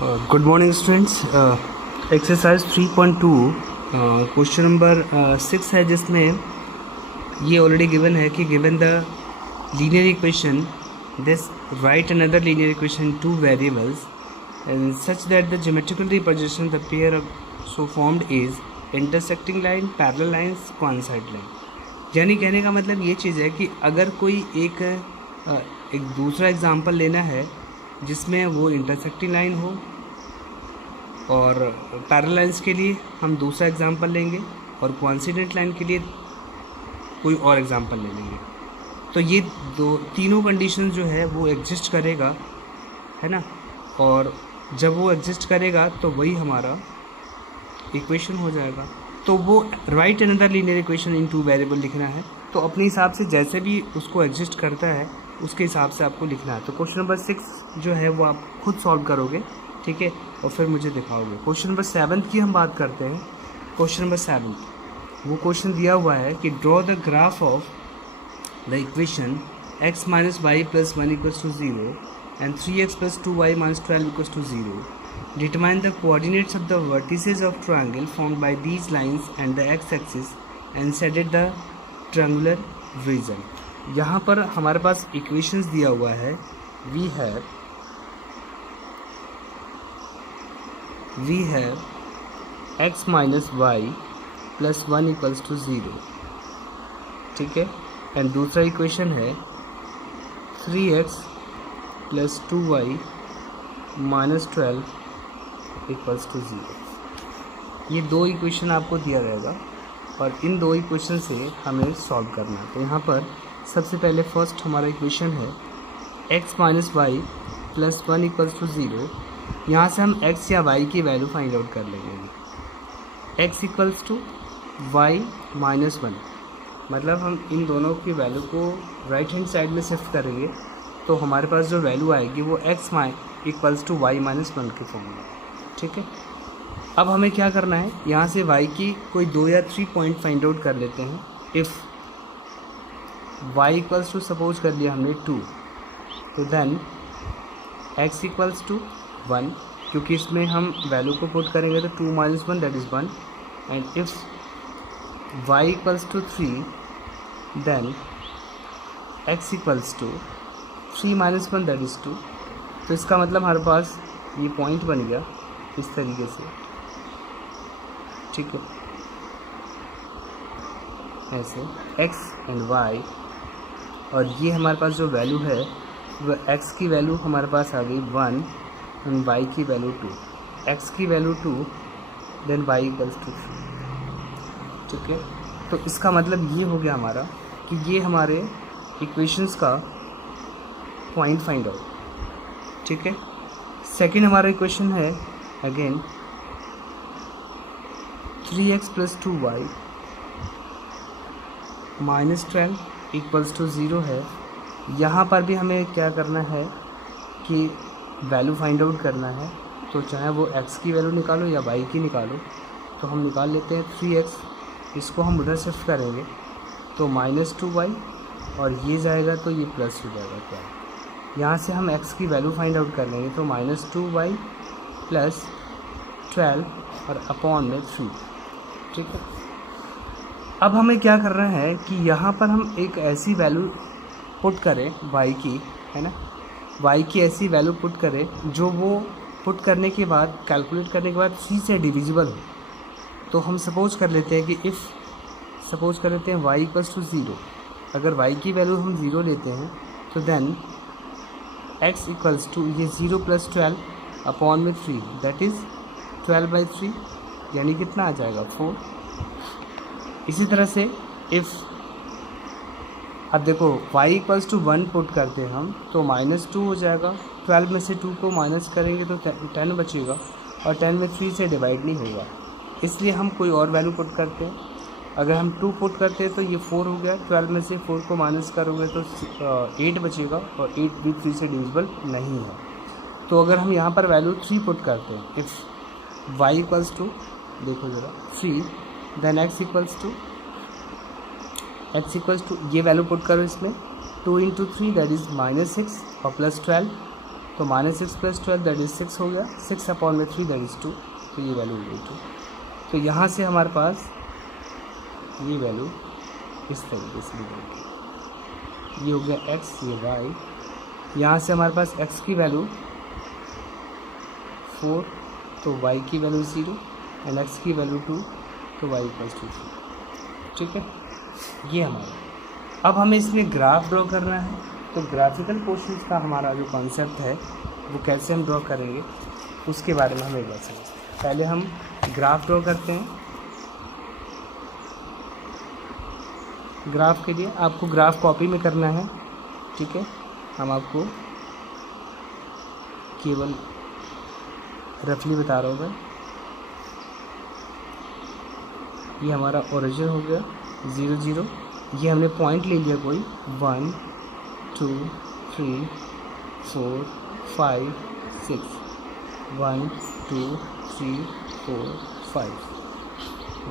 Good morning students. Exercise 3.2 question number 6 है, जिसमें ये ऑलरेडी गिवन है कि given the linear equation this right another linear equation two variables and such that the geometrical representation the pair of so formed is intersecting line, parallel lines, coincide line. यानी कहने का मतलब ये चीज़ है कि अगर कोई एक दूसरा एग्जांपल लेना है जिसमें वो इंटरसेक्टिंग लाइन हो, और पैरेलल लाइंस के लिए हम दूसरा एग्जांपल लेंगे और कोइंसिडेंट लाइन के लिए कोई और एग्जांपल ले लेंगे, तो ये तीनों कंडीशन जो है वो एग्जिस्ट करेगा, है ना। और जब वो एग्जिस्ट करेगा तो वही हमारा इक्वेशन हो जाएगा। तो वो right another linear equation in two variable लिखना है, तो अपने हिसाब से जैसे भी उसको एग्जिस्ट करता है उसके हिसाब से आपको लिखना है। तो क्वेश्चन नंबर 6 जो है वो आप खुद सॉल्व करोगे, ठीक है, और फिर मुझे दिखाओगे। क्वेश्चन नंबर 7 की हम बात करते हैं। क्वेश्चन नंबर 7 वो क्वेश्चन दिया हुआ है कि draw the graph of the equation x minus y plus 1 equals to 0 and 3x plus 2y minus 12 equals to 0. Determine the coordinates of the vertices of triangle formed by these lines and the x-axis and set it the triangular region. यहाँ पर हमारे पास equations दिया हुआ है। we have x minus y plus 1 equals to 0, ठीक है। And दूसरा equation है 3x plus 2y minus 12 equals to 0। ये दो इक्वेशन आपको दिया जाएगा और इन दो इक्वेशन से हमें सॉल्व करना है। तो यहाँ पर सबसे पहले फर्स्ट हमारा इक्वेशन है x minus y plus 1 equals to 0। यहाँ से हम x या y की वैल्यू फाइंड आउट कर लेंगे। x equals to y minus 1, मतलब हम इन दोनों की वैल्यू को राइट हैंड साइड में शिफ्ट करेंगे तो हमारे पास जो वैल्यू आएगी वो x equals to y minus 1 के फॉर्म में, ठीक है। अब हमें क्या करना है, यहाँ से y की कोई 2 या 3 पॉइंट फाइंड आउट कर लेते हैं। If y equals to suppose कर लिया हमने 2, तो देन x इक्वल्स टू 1, क्योंकि इसमें हम वैल्यू को पुट करेंगे तो 2 minus 1 that is 1। And if y equals to 3 then x equals to 3 minus 1 that is 2। तो इसका मतलब हमारे पास ये पॉइंट बन गया इस तरीके से, ठीक है, ऐसे x एंड y, और ये हमारे पास जो वैल्यू है वो x की वैल्यू हमारे पास आ गई 1 एंड y की वैल्यू 2, x की value 2 then y equals to 3, ठीक है। तो इसका मतलब ये हो गया हमारा कि ये हमारे इक्वेशंस का पॉइंट फाइंड आउट, ठीक है। सेकेंड हमारा इक्वेशन है again 3x plus 2y minus 12 equals to 0 है। यहाँ पर भी हमें क्या करना है कि वैल्यू फाइंड आउट करना है, तो चाहे वो x की वैल्यू निकालो या y की निकालो, तो हम निकाल लेते हैं 3x, इसको हम उधर शिफ्ट करेंगे तो माइनस 2y, और ये जाएगा तो ये प्लस हो जाएगा। क्या यहाँ से हम x की वैल्यू फाइंड आउट कर लेंगे तो माइनस 2y प्लस 12 और अपॉन में 3, ठीक है। अब हमें क्या करना है कि यहाँ पर हम एक ऐसी वैल्यू पुट करें y की, है ना, y की ऐसी वैल्यू पुट करें जो वो पुट करने के बाद, कैलकुलेट करने के बाद 3 से डिविजिबल हो। तो हम सपोज कर लेते हैं कि इफ़ सपोज कर लेते हैं y इक्वल्स टू 0, अगर y की वैल्यू हम 0 लेते हैं तो देन x इक्वल्स टू ये 0 प्लस 12 अपॉन में 3 दैट इज़ 12/3, यानी कितना आ जाएगा 4। इसी तरह से इफ़ अब देखो y इक्वल्स टू 1 पुट करते हैं हम तो माइनस 2 हो जाएगा, 12 में से 2 को माइनस करेंगे तो 10 बचेगा, और 10 में 3 से डिवाइड नहीं होगा, इसलिए हम कोई और वैल्यू पुट करते हैं। अगर हम 2 पुट करते हैं तो ये 4 हो गया, 12 में से 4 को माइनस करोगे तो 8 बचेगा, और 8 भी 3 से डिविजिबल नहीं है। तो अगर हम यहाँ पर वैल्यू 3 पुट करते हैं, इफ़ y इक्वल्स टू, देखो ज़रा 3, देन x इक्वल्स टू ये वैल्यू पुट करो इसमें 2 इंटू 3 दैट इज़ -6 और प्लस 12, तो -6 + 12 दैट इज़ 6 हो गया, 6/3 दैट इज़ 2, तो ये वैल्यू हो गई 2। तो यहाँ से हमारे पास ये वैल्यू इस तरीके से निकलेगी, ये हो गया x, ये y। यहाँ से हमारे पास x की वैल्यू 4, तो y की वैल्यू 0 एंड x की वैल्यू 2, तो y = 3। ठीक है, ये हमारा। अब हमें इसमें ग्राफ ड्रॉ करना है, तो ग्राफिकल पोर्शंस का हमारा जो कॉन्सेप्ट है वो कैसे हम ड्रॉ करेंगे उसके बारे में हम एक बार समझते हैं। पहले हम ग्राफ ड्रॉ करते हैं। ग्राफ के लिए आपको ग्राफ कॉपी में करना है, ठीक है। हम आपको केवल रफली बता रहा हूँ मैं। ये हमारा ओरिजिन हो गया 0 0, ये हमने पॉइंट ले लिया कोई 1 2 3 4 5 6, 1 2 3 4 5,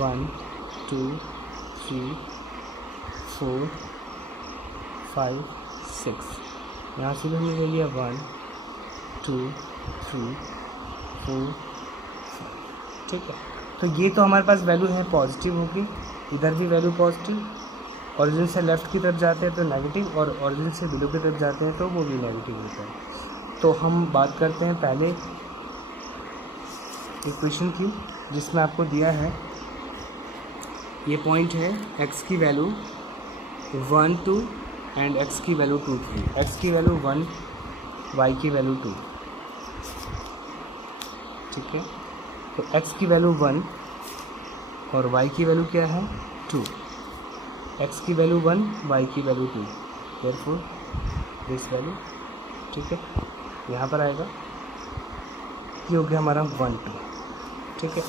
1 2 3 4 5 6, यहाँ से भी हमने ले लिया 1 2 3 4 5। ठीक है, तो ये तो हमारे पास वैल्यू है पॉजिटिव होगी, इधर भी वैल्यू पॉजिटिव। ऑरिजिन से लेफ़्ट की तरफ जाते हैं तो नेगेटिव, और ऑरिजिन से बिलो की तरफ जाते हैं तो वो भी नेगेटिव होता है। तो हम बात करते हैं पहले इक्वेशन की, जिसमें आपको दिया है ये पॉइंट है x की वैल्यू 1 2 एंड x की वैल्यू 2 3, x की वैल्यू 1, y की वैल्यू 2। ठीक है, तो x की वैल्यू 1 और y की वैल्यू क्या है 2, x की वैल्यू 1, y की वैल्यू 2, देयरफॉर दिस वैल्यू। ठीक है, यहाँ पर आएगा, ये हो गया हमारा 1 2। ठीक है,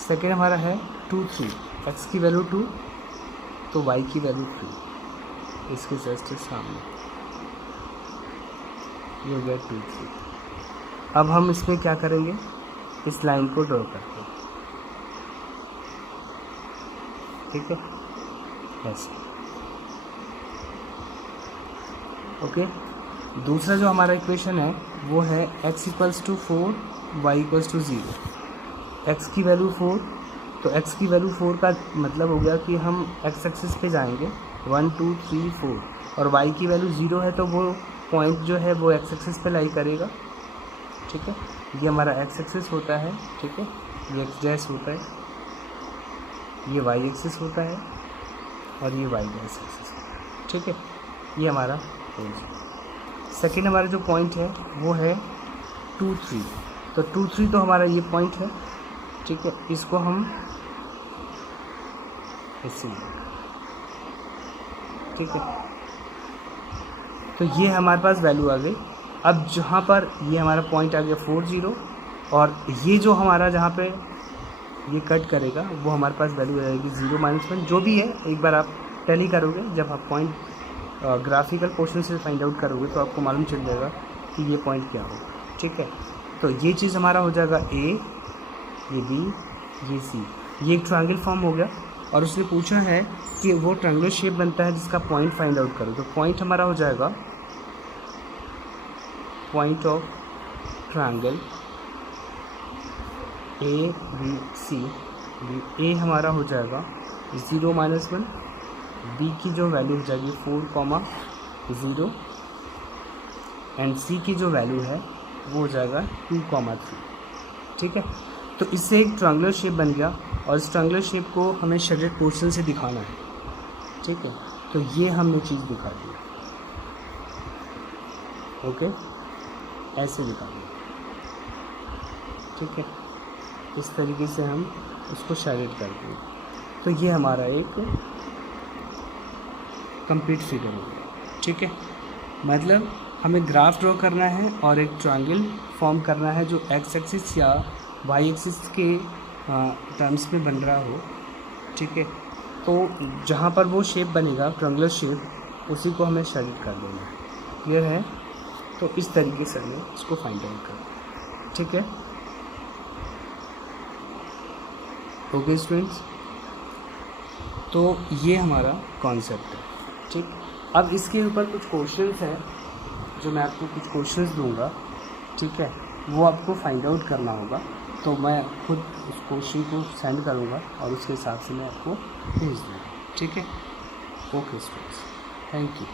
सेकेंड हमारा है 2 3, x की वैल्यू 2 तो y की वैल्यू 3, इसके जस्ट सामने ये हो गया 2 3। अब हम इसमें क्या करेंगे, इस लाइन को ड्रॉ करते हैं। ठीक है, ऐसे। ओके, दूसरा जो हमारा इक्वेशन है वो है x = 4 y = 0। x की वैल्यू 4, तो x की वैल्यू 4 का मतलब हो गया कि हम x एक्सिस पे जाएंगे 1 2 3 4, और y की वैल्यू 0 है तो वो पॉइंट जो है वो x एक्सिस पे लाई करेगा। ठीक है, ये हमारा x एक्सिस होता है। ठीक है, ये x डैश होता है, ये y एक्सिस होता है, और ये y डैश एक्सिस होता है। ठीक है, ये हमारा पॉइंट। सेकेंड हमारा जो पॉइंट है वो है 2 3, तो 2 3 तो हमारा ये पॉइंट है। ठीक है, इसको हम ऐसे, ठीक है, तो ये हमारे पास वैल्यू आ गई। अब जहाँ पर ये हमारा पॉइंट आ गया 4 0, और ये जो हमारा जहाँ पे ये कट करेगा वो हमारे पास वैल्यू आएगी 0 -1, जो भी है एक बार आप टैली करोगे, जब आप पॉइंट ग्राफिकल पोर्शन से फाइंड आउट करोगे तो आपको मालूम चल जाएगा कि ये पॉइंट क्या होगा। ठीक है, तो ये चीज़ हमारा हो जाएगा A, ये B, ये C, ये एक ट्रायंगल फॉर्म हो गया। और उसने पूछा है कि वो ट्रायंगुलर शेप बनता है जिसका पॉइंट फाइंड आउट करो, तो पॉइंट हमारा हो जाएगा point of triangle A B C। A हमारा हो जाएगा 0 -1, B की जो वैल्यू हो जाएगी 4, 0, एंड C की जो वैल्यू है वो हो जाएगा 2, 3। ठीक है, तो इससे एक ट्रायंगुलर शेप बन गया, और इस ट्रायंगुलर शेप को हमें शेडेड पोर्शन से दिखाना है। ठीक है, तो ये हमने चीज़ दिखा दी। ओके, ऐसे दिखा दी। ठीक है, इस तरीके से हम उसको शेडेड कर देंगे, तो ये हमारा एक कंप्लीट फिगर हो गया। ठीक है, मतलब हमें ग्राफ ड्रॉ करना है और एक ट्रायंगल फॉर्म करना है जो एक्स एक्सिस या वाई एक्सिस के टर्म्स में बन रहा हो। ठीक है, तो जहाँ पर वो शेप बनेगा ट्रायंगुलर शेप, उसी को हमें शेडेड कर देना है। क्लियर है? तो इस तरीके से हमें इसको फाइंड आउट करना। ठीक है, ओके स्टूडेंट्स, तो ये हमारा कॉन्सेप्ट है। ठीक, अब इसके ऊपर कुछ क्वेश्चंस हैं जो मैं आपको कुछ क्वेश्चंस दूंगा, ठीक है, वो आपको फाइंड आउट करना होगा। तो मैं खुद उस क्वेश्चन को सेंड करूँगा और उसके हिसाब से मैं आपको भेज दूँगा। ठीक है, ओके स्टूडेंट्स, थैंक यू।